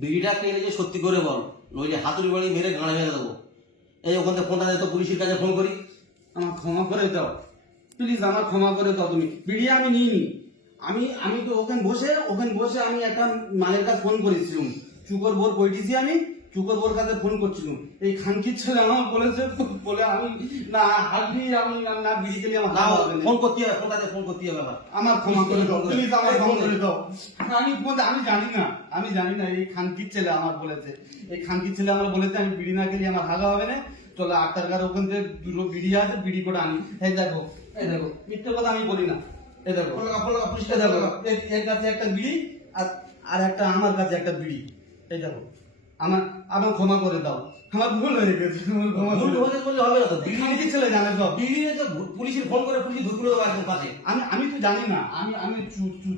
বিড়িটা খেলে যে সত্যি করে বল, নইলে হাতুড়ি বাড়ি মেরে গাঁড়ে মেরে দেবো। এই ওখান থেকে ফোনটা দে তো, পুলিশের কাছে ফোন করি। আমার ক্ষমা করে দাও প্লিজ, আমার ক্ষমা করে দাও। তুমি বিড়ি আমি নিইনি। আমি তো ওখানে বসে আমি একটা মালের কাছে ফোন করেছিলাম। চুকর বোর বইটিছি, আমি চুকর বোর কাছে ফোন করছিলাম। এই খানকির ছেলে আমার বলেছে, বলে আমি না হাঁটবি, আমি না বিড়ি খেলে আমার না, ভালো হবে না। ফোন করতে হবে, ফোন কাছে ফোন করতে হবে আমার। আমার ক্ষমা করে দাও প্লিজ, আমার ক্ষমা করে দাও। আমি জানি না এই খানকির ছেলে আমার বলেছে, এই খানকির ছেলে আমার বলেছে আমি বিড়ি না খেলে আমার হাগা হবে না। চলো 8 টাকার ওখান থেকে দুটো বিড়ি আছে, বিড়ি করে আনি। এই দেখো মিথ্যে কথা আমি বলি না। এই দেখো পুলিশকে দেখো, এর কাছে একটা বিড়ি আর একটা আমার কাছে একটা বিড়ি। এই দেখো আমার ক্ষমা করে দাও, আমার ভুল হয়ে গেছে। আমার ক্ষমা ভুল করে দাও। হয়ে বললে হবে না তো, বিড়ি খানকির ছেলে জানে সব। বিড়ি তো পুলিশের ফোন করে পুলিশ ধরে দেবো একদম কাছে। আমি তো জানি না। আমি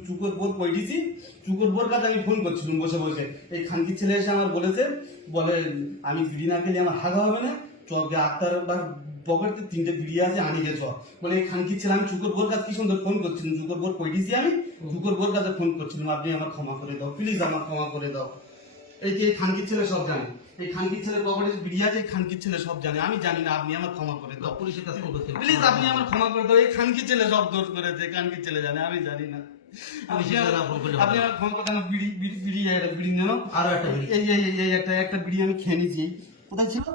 চুকর বোর পড়েছি, চুকর বোর কাছে আমি ফোন করছিলাম বসে। এই খানকির ছেলে এসে আমার বলে আমি বিড়ি না খেলে আমার হাগা হবে না। চকে আক্তার পকেটে 3টে বিড়ি আছে, আনি গেছ। বলে এই খানকির ছেলে, আমি চুকর বোর কাছে কি সুন্দর ফোন করছিলাম। চুকর বোর পড়েছি, আমি চুকর বোর কাছে ফোন করছিলাম। আপনি আমার ক্ষমা করে দাও প্লিজ, আমার ক্ষমা করে দাও। এই যে খানকির ছেলে সব জানে, এই খানকির ছেলের পকেটে বিড়ি আছে, এই খানকির ছেলে সব জানে। আমি জানি না, আপনি আমার ক্ষমা করে দাও পুলিশের কাছে ফোন করতে হবে। প্লিজ, আপনি আমার ক্ষমা করে দাও। এই খানকির ছেলে সব দোষ করেছে, খানকির ছেলে জানে, আমি জানি না। পুলিশের কাছে ফোন করলে হবে আপনি না। আমার ক্ষমা করে দাও। বিড়ি একটা বিড়ি নেন। আরো একটা বিড়ি। এই একটা বিড়ি আমি খেয়ে নিয়েছি। কোথায় ছিল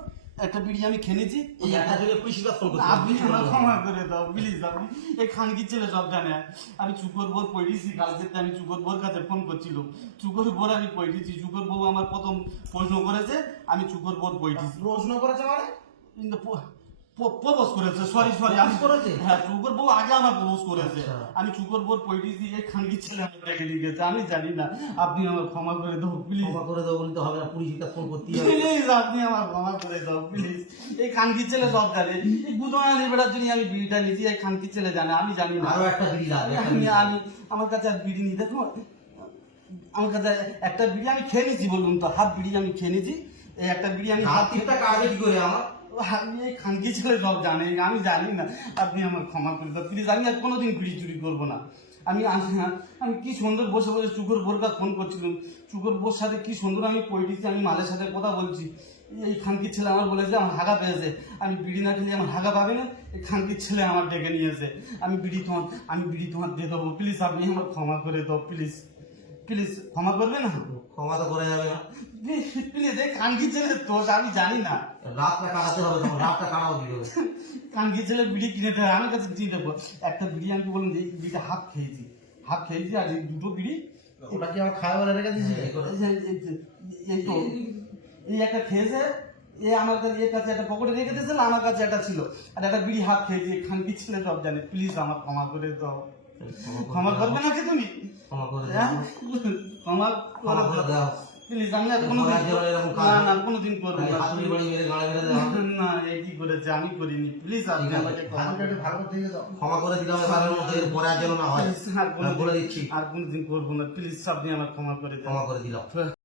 একটা বিড়ি আমি খেয়ে নিয়েছি। এই একটা দিলে পুলিশের কাছে ফোন করতে হবে। আপনি আমার ক্ষমা করে দাও প্লিজ। আপনি এই খানকির ছেলে সব জানে। আমি চুকর বোর পড়েছি, কালকে আমি চুকর বোর কাছে ফোন করছিলাম। চুকর বোর আমি পড়েছি, চুকর বউ আমার প্রথম প্রশ্ন করেছে, আমি চুকর বোর পড়েছি। প্রশ্ন করেছে মানে? কিন্তু প্রপোজ করেছে, সরি আমি করেছে? হ্যাঁ, চুকর বউ আগে আমার প্রপোজ করেছে। আচ্ছা। আমি চুকর বউর পড়েছি, এই খানকির ছেলে আমার ডেকে নিয়ে গেছে। আমি জানি না, আপনি আমার ক্ষমা করে দাও প্লিজ। ক্ষমা করে দেবো বলতে হবে না, পুলিশের কাছে ফোন করতে হবে। প্লিজ আপনি আমার ক্ষমা করে দাও প্লিজ। এই খানকির ছেলে সব জানে। এই গুদমানি বেটার জন্য আমি বিড়িটা নিয়েছি, এই খানকির ছেলে জানে, আমি জানি না। আরো একটা বিড়ি লাগবে, একটা আমি বিড়ি। আমি আমার কাছে আর বিড়ি নিতে তো, আমার কাছে একটা বিড়ি আমি খেয়ে নিয়েছি, বলুন তো, হাফ বিড়ি আমি খেয়ে নিয়েছি। এই একটা বিড়ি আমি হাফ হাতিটা কাটবে কি করে আমার? আমি এই খানকি ছেলে সব জানে, আমি জানি না। আপনি আমার ক্ষমা করে দাও প্লিজ। আমি আর কোনোদিন বিড়ি চুরি করবো না। আমি কি সুন্দর বসে চুকর বোর কাছে ফোন করছিলাম। চুকর বোর সাথে কি সুন্দর আমি পড়েছি, আমি মালের সাথে কথা বলছি। এই খানকির ছেলে আমার বলেছে আমার হাগা পেয়েছে, আমি বিড়ি না খেলে আমার হাগা পাবে না। এই খানকির ছেলে আমার ডেকে নিয়েছে। আমি বিড়ি তোমার দিয়ে দেবো প্লিজ। আপনি আমার ক্ষমা করে দাও প্লিজ, ক্ষমা করবে না? ক্ষমা তো করে যাবে না। প্লিজ, এই খানকির ছেলের দোষ, আমি জানি না। রাতটা কাটাতে হবে, তোমার রাতটা কাটাও কি করে? কানকি ছেলে বিড়ি কিনে দেয়, আমার কাছে দিয়ে দেবো। একটা বিড়ি আমি বললাম যে এই বিড়িটা হাফ খেয়েছি, আর এই দুটো বিড়ি ওটা কি আমার খাওয়া বলে রেখে দিয়েছি? এই তো এই একটা খেয়েছে। আমার কাছে এর কাছে একটা পকেটে রেখে দিয়েছিল, আমার কাছে একটা ছিল। আর একটা বিড়ি হাফ খেয়েছি। খানকি ছেলে সব জানে, প্লিজ আমার ক্ষমা করে দাও। ক্ষমা করবে না কি তুমি? ক্ষমা করে দাও। হ্যাঁ? ক্ষমা ক্ষমা করে করে দাও। প্লিজ। আমি আর কোনোদিন এরকম কাজ না কোনোদিন করবো না। হাতুড়ি বাড়ি মেরে গাঁড়ে মেরে দেওয়া হবে। না, এই কি করেছে, আমি করিনি। প্লিজ আপনি আমাকে ক্ষমা করে দাও। ক্ষমা করে দিলাম এবারের মতো, এর পরে আর যেন না হয়। প্লিজ, আর বলে দিচ্ছি, কোনোদিন করবো না। প্লিজ আপনি আমার ক্ষমা করে দাও। ক্ষমা করে দিলাম।